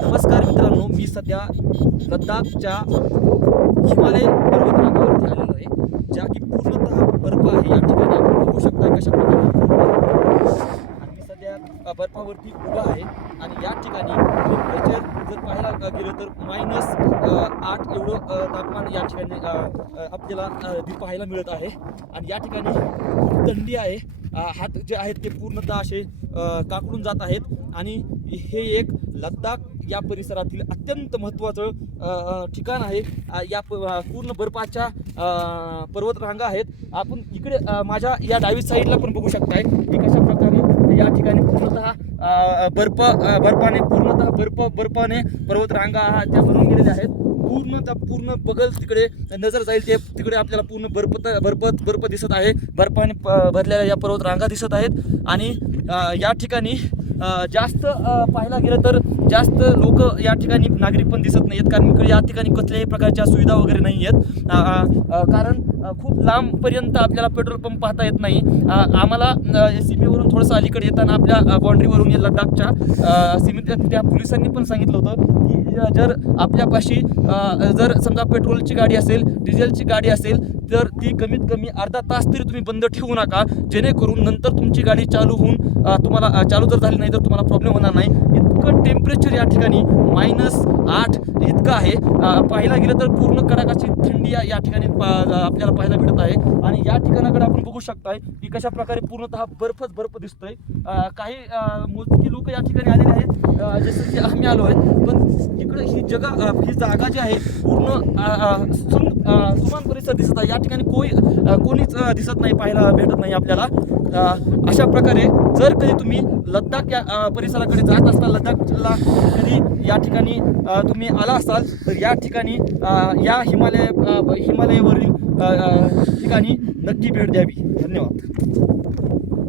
नमस्कार मित्रांनो, मी सध्या लद्दाखच्या हिमालय पर्वतरांगावरती आलेलो आहे, ज्या की पूर्णतः बर्फ आहे. या ठिकाणी आपण बघू शकता कशा प्रकारे. आणि मी सध्या बर्फावरती उभा आहे आणि या ठिकाणी टेम्परेचर जर पाहायला गेलं तर -8 एवढं तापमान या ठिकाणी आपल्याला पाहायला मिळत आहे. आणि या ठिकाणी खूप थंडी आहे. हात जे आहेत ते पूर्णतः असे काकडून जात आहेत. आणि हे एक लद्दाख या परिसरातील अत्यंत महत्त्वाचं ठिकाण आहे. या पूर्ण बर्फाच्या पर्वतरांगा आहेत. आपण इकडे माझ्या या डावी साईडला पण बघू शकताय की कशा प्रकारे या ठिकाणी पूर्णतः बर्फाने पर्वतरांगा त्या भरून गेलेल्या आहेत. पूर्ण बगल तिकडे नजर जाईल ते तिकडे आपल्याला पूर्ण बर्फ दिसत आहे. बर्फाने भरलेल्या या पर्वतरांगा दिसत आहेत. आणि या ठिकाणी जास्त पाहायला गेलं तर जास्त लोक या ठिकाणी नागरिक पण दिसत नाही आहेत, कारण इकडे या ठिकाणी कसल्याही प्रकारच्या सुविधा वगैरे नाही आहेत. कारण खूप लांबपर्यंत आपल्याला पेट्रोल पंप पाहता येत नाही. आम्हाला सीमेवरून थोडंसं अलीकडे येताना आपल्या बाँड्रीवरून या लद्दाखच्या सीमेत त्या पोलिसांनी पण सांगितलं होतं की जर आपल्यापाशी जर समजा पेट्रोलची गाडी असेल, डिझेलची गाडी असेल तर ती कमीत कमी अर्धा तास तरी तुम्ही बंद ठेवू नका, जेणेकरून नंतर तुमची गाडी चालू होऊन तुम्हाला चालू जर झाली नाही तर तुम्हाला प्रॉब्लेम होणार नाही. इतकं टेम्परेचर या ठिकाणी -8 इतकं आहे. पाहायला गेलं तर पूर्ण कडाकाची थंडी या ठिकाणी आपल्याला पाहायला भेटत आहे. आणि या ठिकाणाकडे आपण बघू शकताय की कशा प्रकारे पूर्णतः बर्फ दिसतोय. काही मोजकी लोक या ठिकाणी आलेले आहेत, जसं की आम्ही आलो आहे. पण इकडे ही जागा जी आहे पूर्ण सुमान परिसर दिसत आहे. या ठिकाणी कोणीच दिसत नाही, पाहायला भेटत नाही आपल्याला. अशा प्रकारे जर कधी तुम्ही लद्दाख या परिसराकडे जात असता, लद्दाखला कधी या ठिकाणी तुम्ही आला असाल तर या ठिकाणी या हिमालयावरील ठिकाणी नक्की भेट द्यावी. धन्यवाद.